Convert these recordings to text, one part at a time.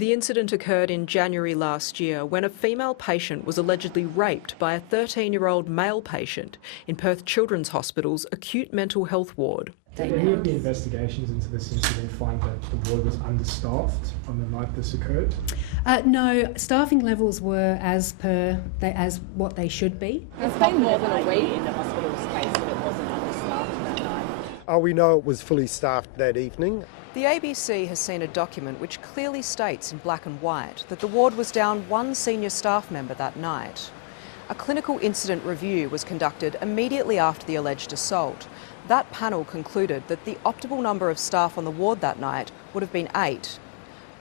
The incident occurred in January last year when a female patient was allegedly raped by a 13-year-old male patient in Perth Children's Hospital's acute mental health ward. Did any of the investigations into this incident find that the ward was understaffed on the night this occurred? No, staffing levels were as what they should be. It's been more than a week in the hospital's case that it wasn't understaffed that night. We know it was fully staffed that evening. The ABC has seen a document which clearly states in black and white that the ward was down one senior staff member that night. A clinical incident review was conducted immediately after the alleged assault. That panel concluded that the optimal number of staff on the ward that night would have been 8.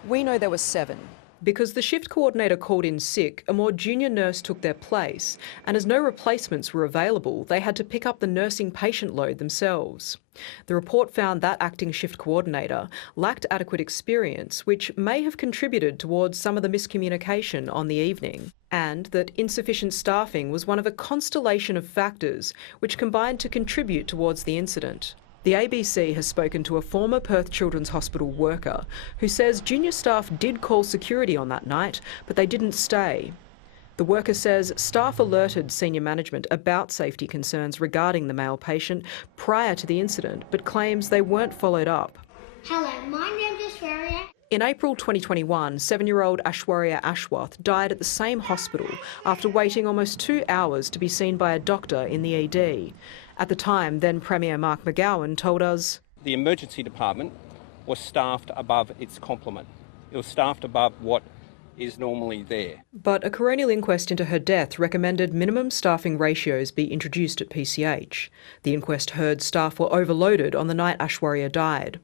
We know there were 7. Because the shift coordinator called in sick, a more junior nurse took their place, and as no replacements were available, they had to pick up the nursing patient load themselves. The report found that acting shift coordinator lacked adequate experience, which may have contributed towards some of the miscommunication on the evening, and that insufficient staffing was one of a constellation of factors which combined to contribute towards the incident. The ABC has spoken to a former Perth Children's Hospital worker who says junior staff did call security on that night, but they didn't stay. The worker says staff alerted senior management about safety concerns regarding the male patient prior to the incident, but claims they weren't followed up. Hello, my name's Ashwarya. In April 2021, 7-year-old Ashwarya Ashwath died at the same hospital after waiting almost 2 hours to be seen by a doctor in the ED. At the time, then Premier Mark McGowan told us, the emergency department was staffed above its complement. It was staffed above what is normally there. But a coronial inquest into her death recommended minimum staffing ratios be introduced at PCH. The inquest heard staff were overloaded on the night Ashwarya died.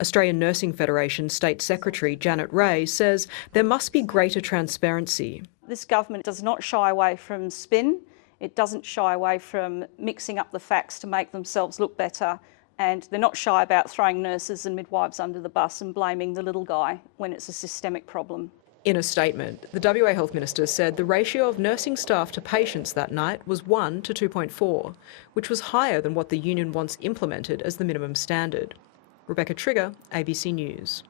Australian Nursing Federation State Secretary Janet Ray says there must be greater transparency. This government does not shy away from spin. It doesn't shy away from mixing up the facts to make themselves look better, and they're not shy about throwing nurses and midwives under the bus and blaming the little guy when it's a systemic problem. In a statement, the WA Health Minister said the ratio of nursing staff to patients that night was 1 to 2.4, which was higher than what the union wants implemented as the minimum standard. Rebecca Trigger, ABC News.